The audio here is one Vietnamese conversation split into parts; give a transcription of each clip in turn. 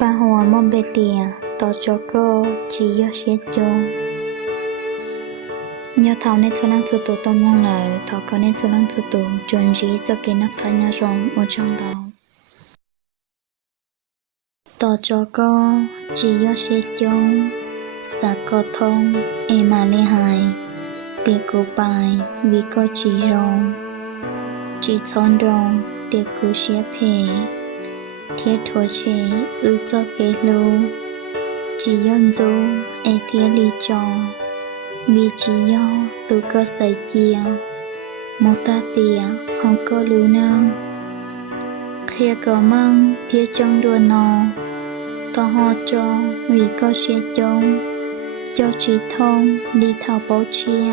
Ba hoa mong bê tìa, tỏ cho cô chỉ yêu xế chung. Nhớ thảo nên cho lăng cho tù tâm mong lời, thảo có nên cho lăng cho tù, chuẩn dí cho kì nắp khá nhá rộng ở trong đầu. Tỏ cho cô chỉ yêu xế chung, xa có thông, em mà lê hài, tiệc cụ bài vì có chỉ rộng. Chỉ chọn rộng, tiệc cụ xế phê, thiết thua chế ưu cho kế lưu. Chỉ yon dù e thiết lý cho, vì chỉ yo tu có xảy chia, một ta tìa không có lưu nâng. Khi có mong thiết trong đùa nọ, ta họ cho vì có xe chống, cho chỉ thông đi thảo báo chia.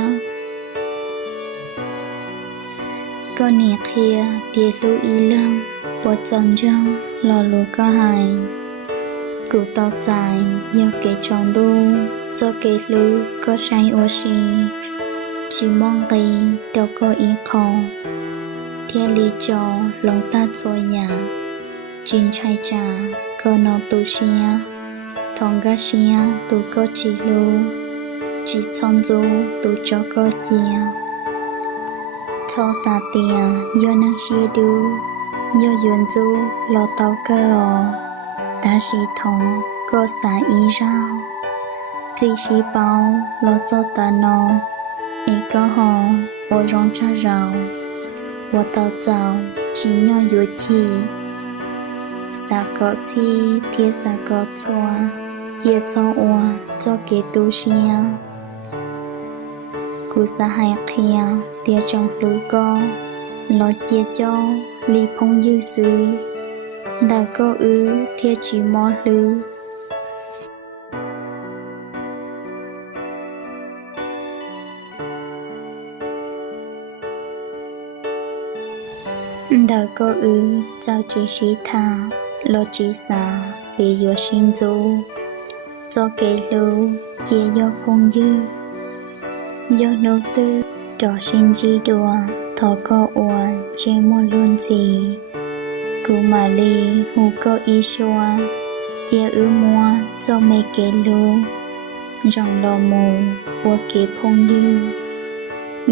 Có nè kia tiết lưu ý lăng, bộ chồng răng lò lù có hài. Cụ tao dài do kể tròn đu, cho kể lưu có say ô xì. Chỉ mong ghi đâu có ý khổ, thiết lý cho lòng ta rồi nhà. Chín trai trà có nó tu xìa, thong gà xìa tu có chỉ lưu. Chỉ xong dù tu cho có chia. Cho xa tìa do năng xìa đu, do duyên du lo tao cơ ồ. Ta sĩ thông có xa ý rao, chỉ sĩ bao lo cho ta nô. Ý có hồ ô rong cho rào, bộ tao chào chỉ nhỏ dụ chi. Xa có chi thiết xa có chua, kia cho ua cho kế tu xìa. Cú xa hai khía tia trong lưu co, lo chia cho ly phong dư sư. Đã có ư thiết chỉ mò lưu. Đã có ư giao chỉ sĩ thà, lo chỉ xa bề yo xin dụ. Do kế lưu chia yo phong dư. Do nô tư trò xin chi đùa, thọ có ua chê mô luôn gì. Cụ mà lì hù có ý xua, chia ư mua cho mê kế lưu. Rong lò mù ua kế phong dư.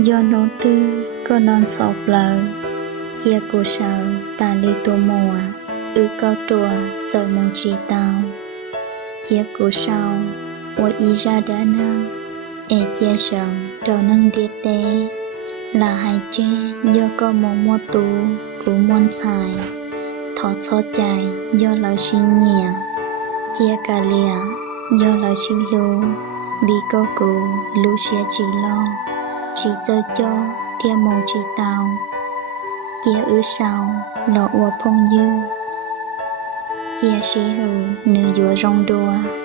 Do nô tư có non sọp lờ, chia cụ sợ ta lì tù mùa. Ư cao trùa chờ mong chi tàu. Chia cụ sau ua ý ra đã nâng. E chia sợn trò nâng tiết tế, là hai chê do có mong mua tù của muôn xài. Thọ cho chạy do lời xin nhẹ, chia cả lìa do lời xin lưu. Vì có cụ lưu xe chỉ lo, chỉ chơi cho thiên mong chỉ tàu. Chia ư sau lọ ua phong dư, chia sĩ hữu nữ dùa rong đùa.